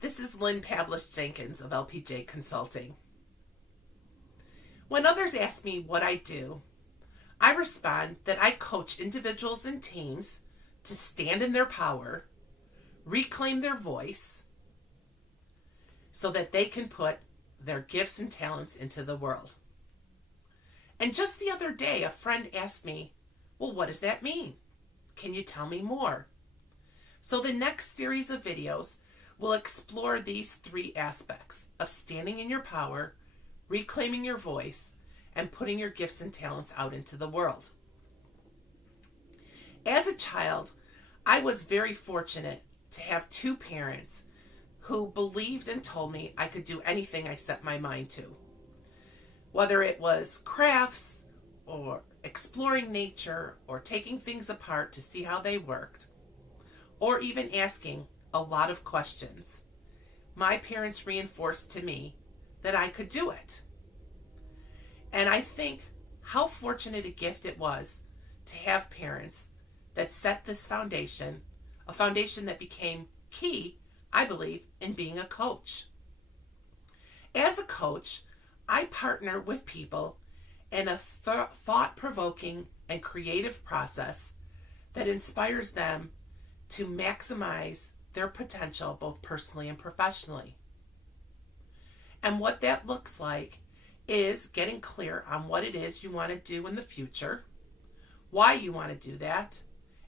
This is Lynn Pavlis-Jenkins of LPJ Consulting. When others ask me what I do, I respond that I coach individuals and teams to stand in their power, reclaim their voice, so that they can put their gifts and talents into the world. And just the other day, a friend asked me, well, what does that mean? Can you tell me more? So the next series of videos will explore these three aspects of standing in your power, reclaiming your voice, and putting your gifts and talents out into the world. As a child, I was very fortunate to have two parents who believed and told me I could do anything I set my mind to. Whether it was crafts or exploring nature or taking things apart to see how they worked, or even asking a lot of questions, my parents reinforced to me that I could do it. And I think how fortunate a gift it was to have parents that set this foundation, a foundation that became key, I believe, in being a coach. As a coach, I partner with people in a thought-provoking and creative process that inspires them to maximize their potential both personally and professionally. And what that looks like is getting clear on what it is you want to do in the future, why you want to do that,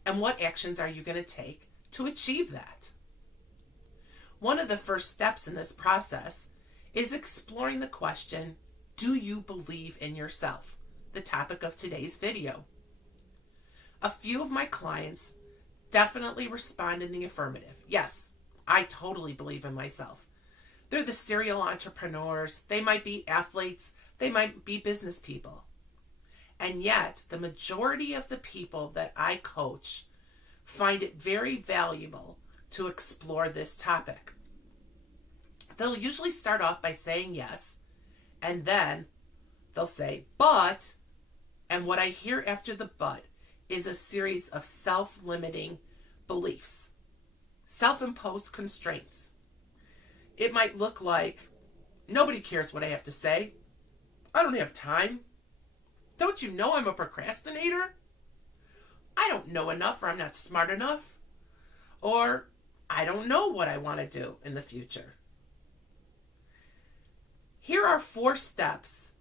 and what actions are you going to take to achieve that. One of the first steps in this process is exploring the question, do you believe in yourself? The topic of today's video. A few of my clients definitely respond in the affirmative. Yes, I totally believe in myself. They're the serial entrepreneurs. They might be athletes. They might be business people. And yet, the majority of the people that I coach find it very valuable to explore this topic. They'll usually start off by saying yes, and then they'll say, but, and what I hear after the but is a series of self-limiting beliefs, self-imposed constraints. It might look like, nobody cares what I have to say. I don't have time. Don't you know I'm a procrastinator? I don't know enough, or I'm not smart enough. Or I don't know what I want to do in the future. Here are 4 steps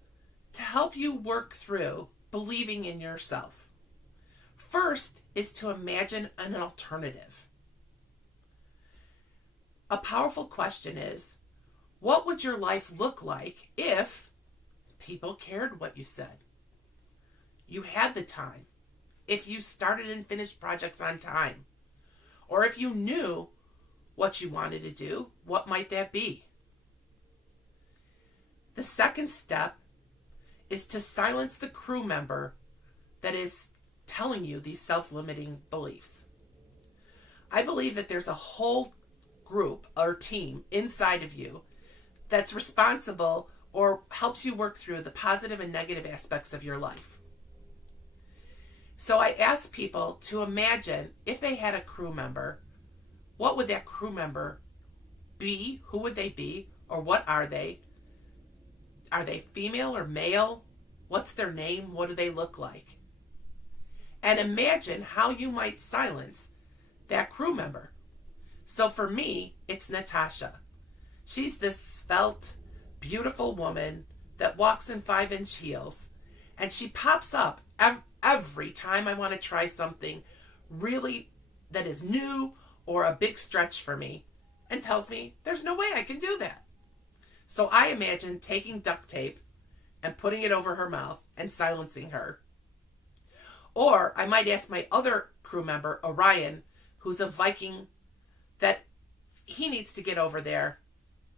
to help you work through believing in yourself. First is to imagine an alternative. A powerful question is, what would your life look like if people cared what you said? You had the time. If you started and finished projects on time. Or if you knew what you wanted to do, what might that be? The second step is to silence the crew member that is telling you these self-limiting beliefs. I believe that there's a whole group or team inside of you that's responsible or helps you work through the positive and negative aspects of your life. So I ask people to imagine if they had a crew member, what would that crew member be? Who would they be? Or what are they? Are they female or male? What's their name? What do they look like? And imagine how you might silence that crew member. So for me, it's Natasha. She's this svelte, beautiful woman that walks in 5-inch heels. And she pops up every time I want to try something really that is new or a big stretch for me and tells me there's no way I can do that. So I imagine taking duct tape and putting it over her mouth and silencing her. Or I might ask my other crew member, Orion, who's a Viking, that he needs to get over there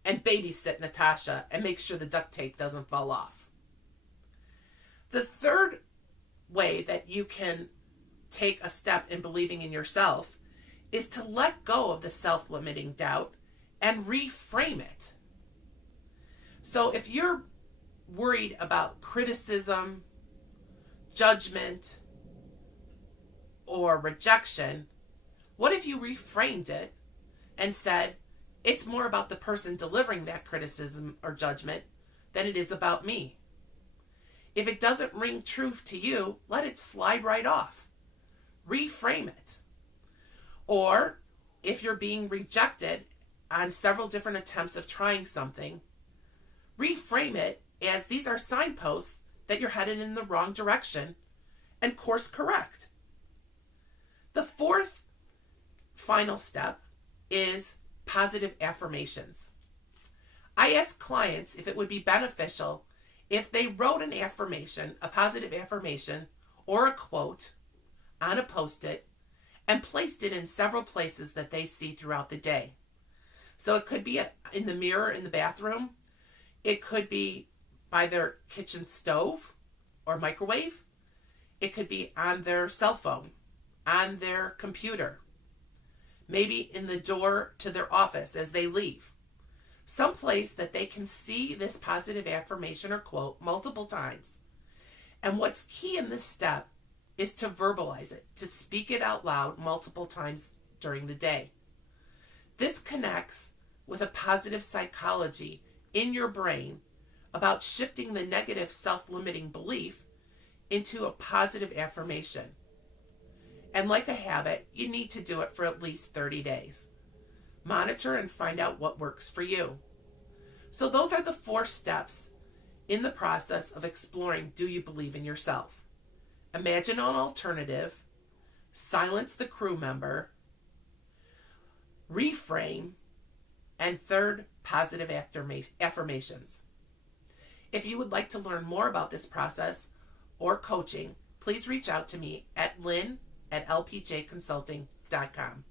and babysit Natasha and make sure the duct tape doesn't fall off. The third way that you can take a step in believing in yourself is to let go of the self-limiting doubt and reframe it. So if you're worried about criticism, judgment, or rejection, what if you reframed it and said, It's more about the person delivering that criticism or judgment than it is about me. If it doesn't ring true to you, let it slide right off. Reframe it. Or if you're being rejected on several different attempts of trying something, reframe it as these are signposts that you're headed in the wrong direction and course correct. The fourth final step is positive affirmations. I ask clients if it would be beneficial if they wrote an affirmation, a positive affirmation, or a quote on a Post-it and placed it in several places that they see throughout the day. So it could be in the mirror in the bathroom. It could be by their kitchen stove or microwave. It could be on their cell phone, on their computer, maybe in the door to their office as they leave. Someplace that they can see this positive affirmation or quote multiple times. And what's key in this step is to verbalize it, to speak it out loud multiple times during the day. This connects with a positive psychology in your brain about shifting the negative self-limiting belief into a positive affirmation. And like a habit, you need to do it for at least 30 days. Monitor and find out what works for you. So those are the 4 steps in the process of exploring, do you believe in yourself? Imagine an alternative, silence the crew member, reframe, and third, positive affirmations. If you would like to learn more about this process or coaching, please reach out to me at Lynn at lpjconsulting.com.